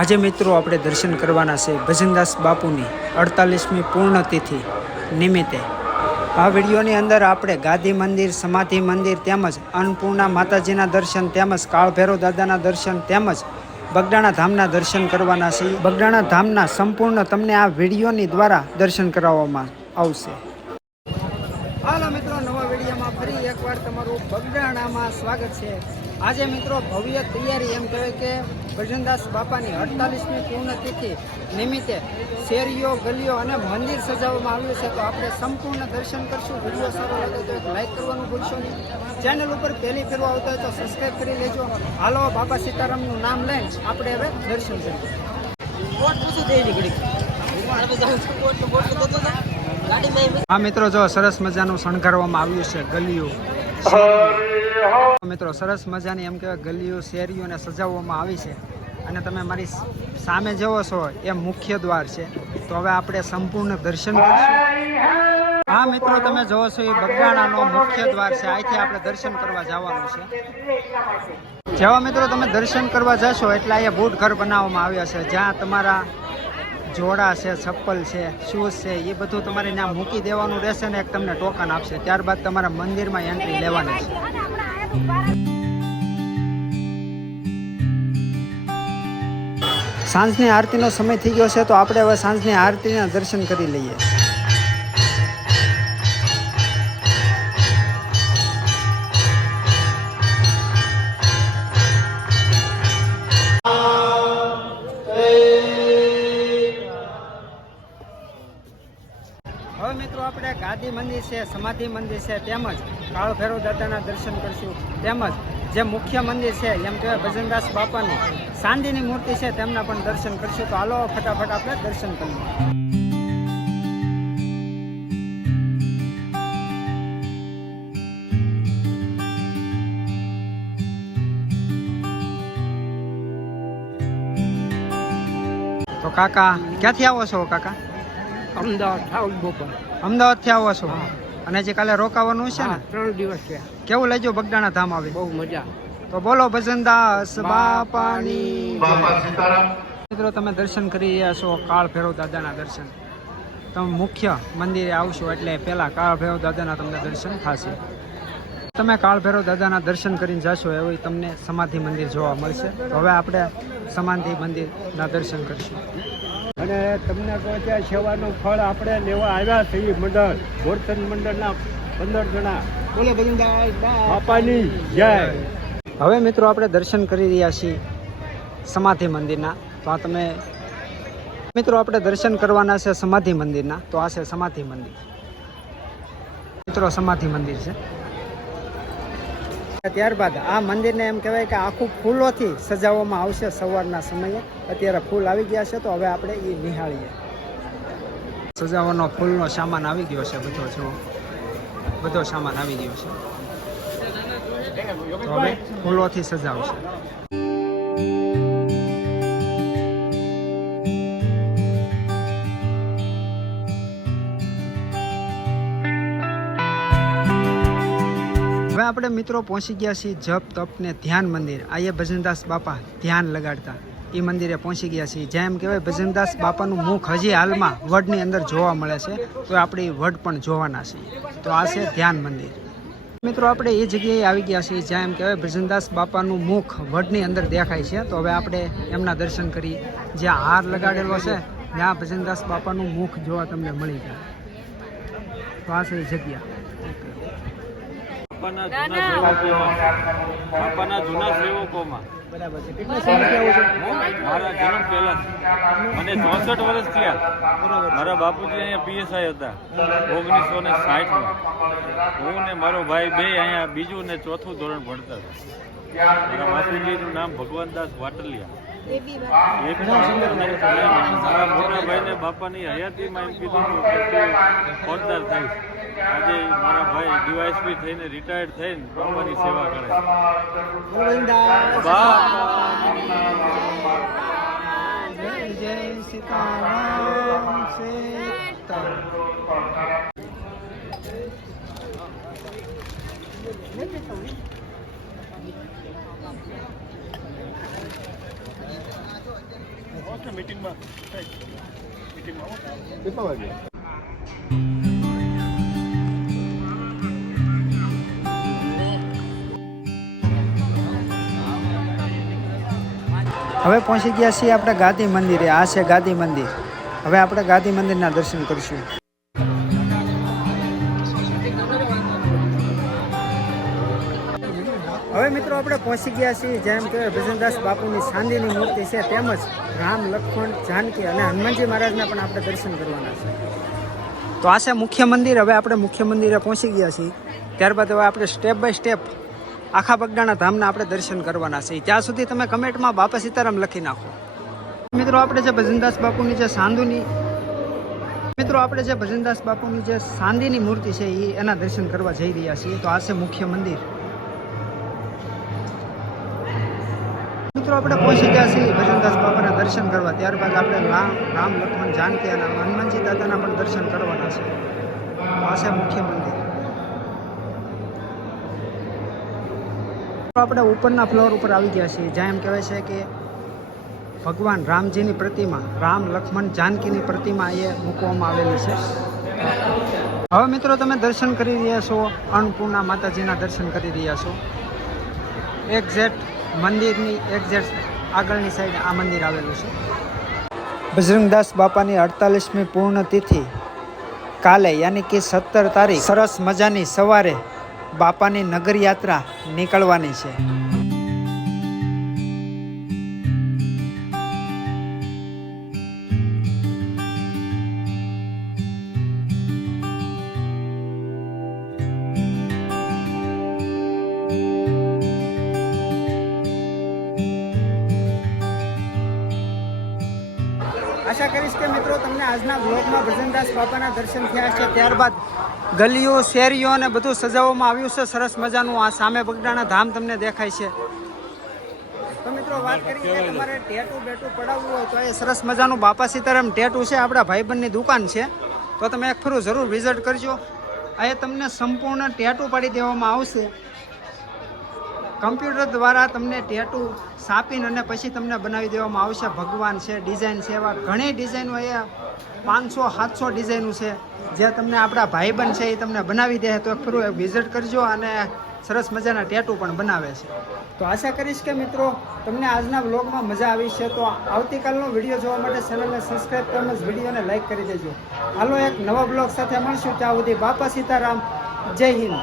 આજે મિત્રો આપણે દર્શન કરવાના છે ભજનદાસ બાપુની અડતાલીસમી પૂર્ણતિથિ નિમિત્તે. આ વિડીયોની અંદર આપણે ગાંધી મંદિર, સમાધિ મંદિર તેમજ અન્નપૂર્ણા માતાજીના દર્શન તેમજ કાળભૈરવ દાદાના દર્શન તેમજ બગડાણા ધામના દર્શન કરવાના છે. બગડાણા ધામના સંપૂર્ણ તમને આ વિડીયોની દ્વારા દર્શન કરાવવામાં આવશે. હાલો મિત્રો, નવા વિડીયોમાં ફરી એકવાર તમારું બગડાણામાં સ્વાગત છે. આજે મિત્રો ભવ્ય તૈયારી એમ કહેવાય કે ભજનદાસ બાપાની અડતાલીસમી પૂર્ણતિથિ નિમિત્તે શેરીઓ ગલીઓ અને મંદિર સજાવવામાં આવ્યું છે. તો આપણે સંપૂર્ણ દર્શન કરશું. વીડિયો સારો લાગે તો એક લાઇક કરવાનું ભૂલશો નહીં. ચેનલ ઉપર પહેલી ફેરવા આવતા હોય તો સબસ્ક્રાઈબ કરી લેજો. હાલો બાબા સીતારામનું નામ લઈને આપણે હવે દર્શન કરીએ. આ મિત્રો જો સરસ મજાનું શણગારવામાં આવ્યું છે ગલીઓ. મિત્રો, સરસ મજાની એમ કહેવાય ગલીઓ, શેરીઓ ને સજાવવામાં આવી છે. અને તમે મારી સામે જેવો છો, એ મુખ્ય દ્વાર છે. તો હવે આપણે સંપૂર્ણ દર્શન કરીશું. હા, મિત્રો, તમે જોવો છો, એ બગડાણાનો મુખ્ય દ્વાર છે. અહીંથી આપણે દર્શન કરવા જવાનું છે. જેવા મિત્રો, તમે દર્શન કરવા જશો, એટલે અહીંયા બૂટ ઘર બનાવવામાં આવ્યા છે. જ્યાં તમારા જોડા છે, ચપ્પલ છે શૂઝ છે, એ બધું તમારે ત્યાં મૂકી દેવાનું રહેશે ને એક તમને ટોકન આપશે. ત્યારબાદ તમારા મંદિરમાં એન્ટ્રી લેવાની છે. સાંજની આરતીનો સમય થઈ ગયો છે, તો આપણે હવે સાંજની આરતીના દર્શન કરી લઈએ. હવે મિત્રો, આપણે ગાદી મંદિર છે, સમાધિ મંદિર છે, તેમજ કાળ ભૈરવ દાદાના દર્શન કરશું. તેમજ જે મુખ્ય મંદિર છે એમ કહેવાય ભજનદાસ બાપાનું ચાંદીની મૂર્તિ છે તેમના પણ દર્શન કરશું. તો હાલો ફટાફટ આપણે દર્શન કરીએ. તો કાકા ક્યાંથી આવો છો કાકા? અમદાવાદ થાઉલ બોપર અમદાવાદથી આવો છો? અને જે કાલે રોકાવાનું છે ને? ત્રણ દિવસ છે. કેવું લેજો બગડાણા ધામ આવી? બહુ મજા. તો બોલો ભજનદાસ બાપાની મિત્રો તમે દર્શન કરી રહ્યા છો કાળ ભૈરવ દાદાના દર્શન. તમે મુખ્ય મંદિરે આવશો એટલે પહેલાં કાળ ભૈરવ દાદાના તમને દર્શન થશે. તમે કાળ ભૈરવ દાદાના દર્શન કરીને જશો એવી તમને સમાધિ મંદિર જોવા મળશે. તો હવે આપણે સમાધિ મંદિરના દર્શન કરીશું. અને તમને કહો છે સેવાનું ફળ આપણે લેવા આવ્યા છીએ મંડળ ગોરધન મંડળના પંદર જણા. બોલે બાપાની જય. હવે મિત્રો આપણે દર્શન કરી રહ્યા છીએ સમાધિ મંદિરના. તો આ તમે મિત્રો આપણે દર્શન કરવાના છે સમાધિ મંદિરના. તો આ છે સમાધિ મંદિર. મિત્રો સમાધિ મંદિર છે. ત્યારબાદ આ મંદિરને એમ કહેવાય કે આખું ફૂલોથી સજાવવામાં આવશે સવારના સમયે. અત્યારે ફૂલ આવી ગયા છે, તો હવે આપણે એ નિહાળીએ. સજાવવાનો ફૂલનો સામાન આવી ગયો છે, બધો જો. બધો સામાન આવી ગયો છે. ફૂલોથી સજાવશે. આપણે મિત્રો પહોંચી ગયા છીએ જપ, તપ ને ધ્યાન મંદિર. આયે ભજનદાસ બાપા ધ્યાન લગાડતા. એ મંદિરે પહોંચી ગયા છીએ. જેમ કહેવાય ભજનદાસ બાપાનું મુખ હજી હાલમાં વડની અંદર જોવા મળે છે, તો આપણે વડ પણ જોવાના છીએ તો આ છે ધ્યાન મંદિર. મિત્રો, આપણે એ જગ્યાએ આવી ગયા છીએ જ્યાં એમ કહેવાય ભજનદાસ બાપાનું મુખ વડની અંદર દેખાય છે. તો હવે આપણે એમના દર્શન કરી. જ્યાં હાર લગાડેલો છે, ત્યાં ભજનદાસ બાપાનું મુખ જોવા તમને મળી જાય. તો આ છે જગ્યા. બાપાના જૂના સેવકોમાં. બાપાના જૂના સેવકોમાં. મારા જન્મ પહેલા મને ચોસઠ વર્ષ થયા. મારા બાપુજી અહીંયા પીએસઆઈ હતા. ઓગણીસો ને સાઠમાં. હું ને મારો ભાઈ બે અહીંયા બીજું ને ચોથું ધોરણ ભણતા હતા. મારા બાપુજીનું નામ ભગવાનદાસ વાટલિયા. એક મારા મોટા ભાઈને બાપાની હયાતીમાં એમ કીધું ફોજદાર થઈશ. આજે મારા ભાઈ ડીવાયસપી થઈને રિટાયર્ડ થઈને બાપાની સેવા કરે જય જય સીતારામ સીતારામ કેટલા વાગે હવે પહોંચી ગયા છીએ આપણે ગાંધી મંદિરે. આ છે ગાંધી મંદિર. હવે આપણે ગાંધી મંદિરના દર્શન કરીશું. હવે મિત્રો આપણે પહોંચી ગયા છીએ. જેમ કે ભજનદાસ બાપુની ચાંદીની મૂર્તિ છે, તેમજ રામ, લખમણ, જાનકી અને હનુમાનજી મહારાજના પણ આપણે દર્શન કરવાના છે. તો આ છે મુખ્ય મંદિર. હવે આપણે મુખ્ય મંદિરે પહોંચી ગયા છીએ. ત્યારબાદ હવે આપણે સ્ટેપ બાય સ્ટેપ આખા બગડાના ધામના આપણે દર્શન કરવાના છે. ત્યાં સુધી તમે કમેન્ટમાં બાપા સીતારામ લખી નાખો. મિત્રો, આપણે જે ભજનદાસ બાપુની જે સાંધુની મિત્રો, આપણે જે ભજનદાસ બાપુની જે સાંદીની મૂર્તિ છે એ એના દર્શન કરવા જઈ રહ્યા છીએ. તો આ છે મુખ્ય મંદિર. મિત્રો, આપણે પહોંચી ગયા છીએ ભજનદાસ બાપાના દર્શન કરવા. ત્યારબાદ આપણે રામ રામ લક્ષ્મણ જાનકી અને હનુમાનજી દાદાના પણ દર્શન કરવાના છે. આ છે મુખ્ય મંદિર. આપણે ઉપરના ફ્લોર ઉપર આવી ગયા છીએ, જ્યાં એમ કહેવાય છે કે ભગવાન રામજીની પ્રતિમા, રામ લક્ષ્મણ જાનકીની પ્રતિમા એ મૂકવામાં આવેલી છે. હવે મિત્રો તમે દર્શન કરી રહ્યા છો, અન્નપૂર્ણા માતાજીના દર્શન કરી રહ્યા છો. એક્ઝેક્ટ મંદિરની એક્ઝેક્ટ આગળની સાઈડ આ મંદિર આવેલું છે. બજરંગદાસ બાપાની અડતાલીસમી પૂર્ણ તિથિ કાલે, યાની કે સત્તર તારીખ, સરસ મજાની સવારે બાપાની નગર યાત્રા નીકળવાની છે. આશા કરીશ કે મિત્રો તમને આજના બ્લોગમાં ભજનદાસ બાપાના દર્શન થયા છે. ત્યારબાદ ગલીઓ શેરીઓ અને બધું સજાવવામાં આવ્યું છે. સરસ મજાનું આ સામે બગડાના ધામ તમને દેખાય છે. તો મિત્રો વાત કરીએ કે તમારે ટેટુ બેટુ પડાવવું હોય તો એ સરસ મજાનું બાપા સીતારામ ટેટુ છે. આપણા ભાઈબંધની દુકાન છે. તો તમે એક ફરું જરૂર વિઝિટ કરજો. અહીંયા તમને સંપૂર્ણ ટેટુ પાડી દેવામાં આવશે. કમ્પ્યુટર દ્વારા તમને ટેટુ સાપીને અને પછી તમને બનાવી દેવામાં આવશે ભગવાન છે ડિઝાઇન છે. એવા ઘણી ડિઝાઇનો એ પાંચસો, સાતસો ડિઝાઇનો છે. જે તમને આપણા ભાઈબંધ છે એ તમને બનાવી દે તો ફરું વિઝિટ કરજો અને સરસ મજાના ટેટુ પણ બનાવે છે. તો આશા કરીશ કે મિત્રો, તમને આજના વ્લોગમાં મજા આવી છે. તો આવતીકાલનો વીડિયો જોવા માટે ચેનલને સબસ્ક્રાઈબ તેમજ વિડીયોને લાઇક કરી દેજો. હાલો, એક નવા બ્લોગ સાથે મળશું. ત્યાં સુધી બાપા સીતારામ, જય હિન્દ.